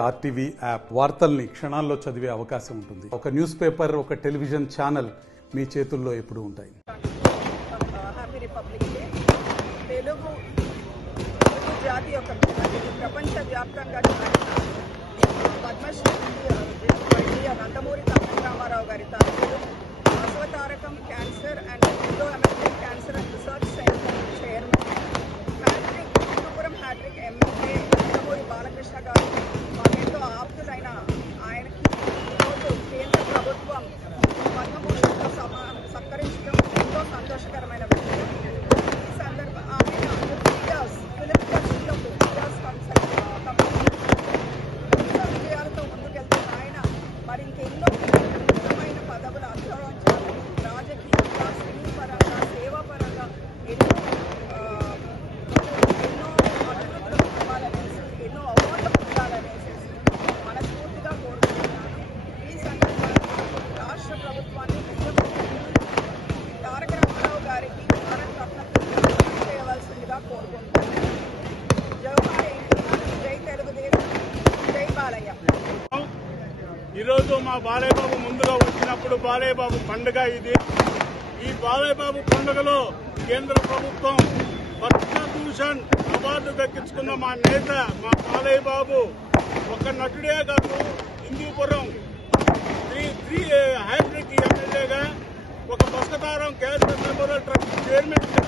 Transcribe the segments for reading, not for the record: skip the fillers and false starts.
RTV app వార్తల్ని క్షణాల్లో చదివే అవకాశం ఉంటుంది. ఒక న్యూస్ పేపర్, ఒక టెలివిజన్ ఛానల్ మీ చేతుల్లో ఎప్పుడూ ఉంటాయి. Happy republic day. తెలుగు జాతి యొక్క ప్రపంచ వ్యాప్తంగా పద్మశ్రీ నందమూరి తారక రామారావు గారి తాలూకు Ashwatarakam cancer and Indo American cancer and research centre chairman hat-trick MLA Nandamuri Balakrishna గారు మాకెంతో ఆప్తులైన ఆయనకి ఈరోజు కేంద్ర ప్రభుత్వం పద్మభూషణ్తో సత్కరించడం ఎంతో సంతోషకరమైన విషయం. ఈ సందర్భం ఆయన 50 years ఫిలిం ఇండస్ట్రీలో 50 years విజయాలతో ముందుకెళ్తున్న ఆయన మరి ఇంకెన్నో ముఖ్యమైన పదవులు అధిరోహించాలని రాజకీయంగా, సినీ పరంగా, సేవా పరంగా ఎన్నో అభివృద్ధులు కావాలనేసి, ఎన్నో అవార్డులు పొందాలనేసి మనస్ఫూర్తిగా కోరుకుంటున్నాను. ఈ సందర్భంగా రాష్ట్ర ప్రభుత్వాన్ని తారక రామారావు గారికి భారత రత్నకి చేయవలసిందిగా కోరుకుంటున్నాను. జవహర్ ఎన్టీఆర్, జై తెలుగుదేశం, జై బాలయ్య. ఈరోజు మా బాలయ్య బాబు ముందుగా వచ్చినప్పుడు బాలయ్య బాబు పండుగ ఇది. ఈ బాలయ్య బాబు పండుగలో కేంద్ర ప్రభుత్వం పద్మభూషణ్ అవార్డు దక్కించుకున్న మా నేత మా బాలయ్య బాబు ఒక నటుడే కాదు, హిందూపురం హ్యాట్రిక్ ఎమ్మెల్యేగా, ఒక బస్కతారం క్యాన్సర్ మెమోరియల్ ట్రస్ట్ చైర్మన్ గా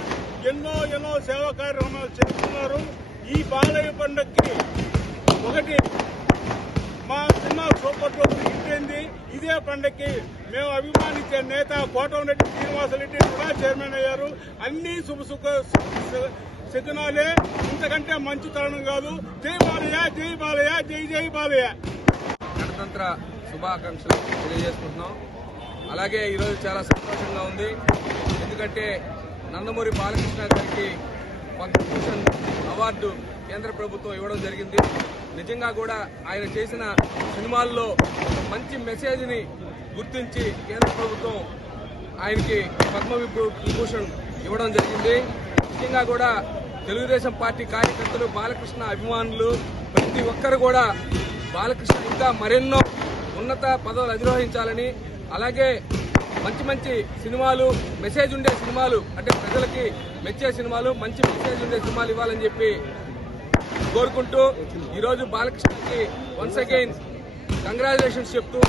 ఎన్నో సేవా కార్యక్రమాలు చేస్తున్నారు. ఈ బాలయ్య పండుగకి ఒకటి మా సినిమా సూపర్ డూపర్ హిట్ అయింది. ఇదే పండుగకి మేము అభిమానించే నేత కోటమిరెడ్డి శ్రీనివాసరెడ్డి కూడా చైర్మన్ అయ్యారు. అన్ని శకునాలే, ఇంతకంటే మంచి తరుణం కాదు. జై బాలయ్య, జై బాలయ్య, జై జై బాలయ్య. గణతంత్ర శుభాకాంక్షలు తెలియజేసుకుంటున్నాం. అలాగే ఈరోజు చాలా సంతోషంగా ఉంది. ఎందుకంటే నందమూరి బాలకృష్ణ గారికి పద్మభూషణ్ అవార్డు కేంద్ర ప్రభుత్వం ఇవ్వడం జరిగింది. నిజంగా కూడా ఆయన చేసిన సినిమాల్లో మంచి మెసేజ్ని గుర్తించి కేంద్ర ప్రభుత్వం ఆయనకి పద్మవిభూషణ్ ఇవ్వడం జరిగింది. నిజంగా కూడా తెలుగుదేశం పార్టీ కార్యకర్తలు, బాలకృష్ణ అభిమానులు ప్రతి ఒక్కరు కూడా బాలకృష్ణ ఇంకా మరెన్నో ఉన్నత పదవులు అధిరోహించాలని, అలాగే మంచి సినిమాలు, మెసేజ్ ఉండే సినిమాలు, అంటే ప్రజలకి మెచ్చే సినిమాలు, మంచి మెసేజ్ ఉండే సినిమాలు ఇవ్వాలని చెప్పి కోరుకుంటూ ఈరోజు బాలకృష్ణకి వన్స్ అగైన్ కంగ్రాచులేషన్స్ చెప్తూ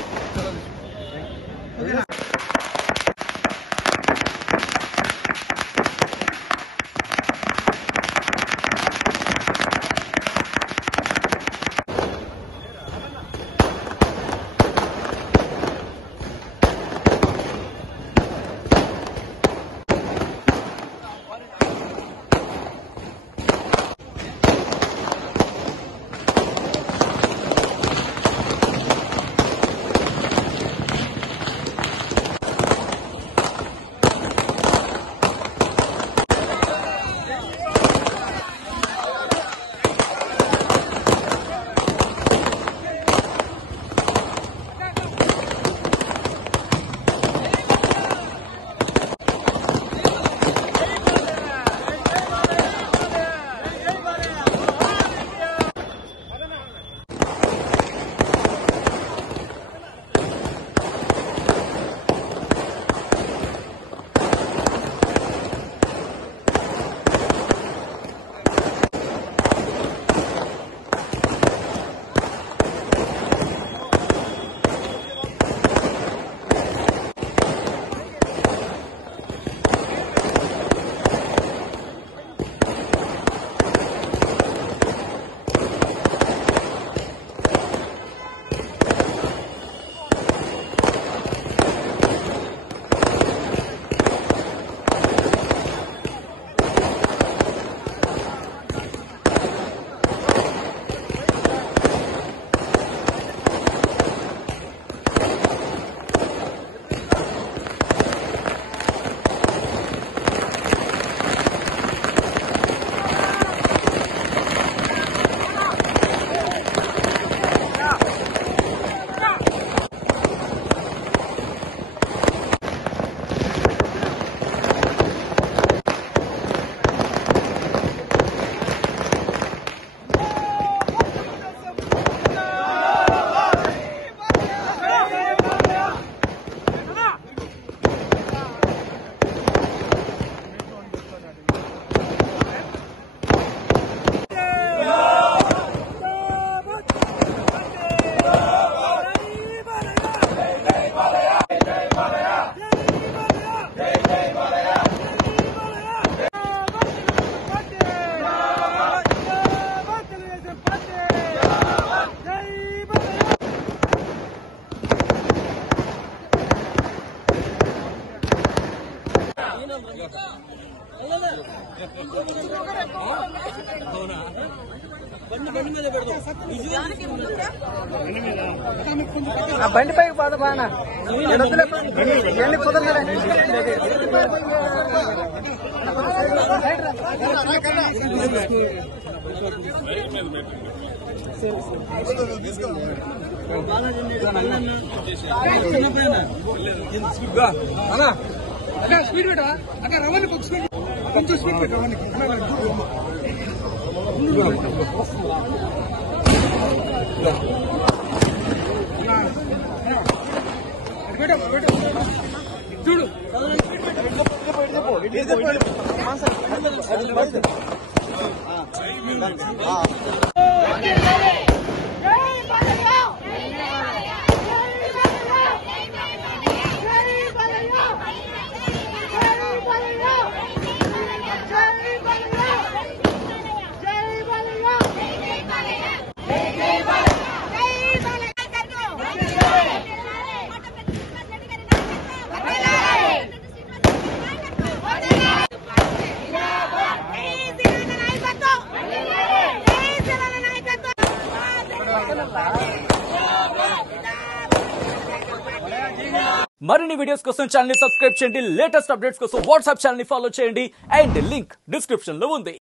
బండి పైకి పోదా బాగా ఎన్ని కుదరదు స్పీడ్ పెట్టా అక్కడ రవాణి కొంచెం స్పీడ్ పెట్టా చూడు మరిన్ని వీడియోస్ కోసం ఛానల్ ని సబ్స్క్రైబ్ చేయండి. లేటెస్ట్ అప్డేట్స్ కోసం వాట్సాప్ ఛానల్ ని ఫాలో చేయండి. అండ్ లింక్ డిస్క్రిప్షన్ లో ఉంది.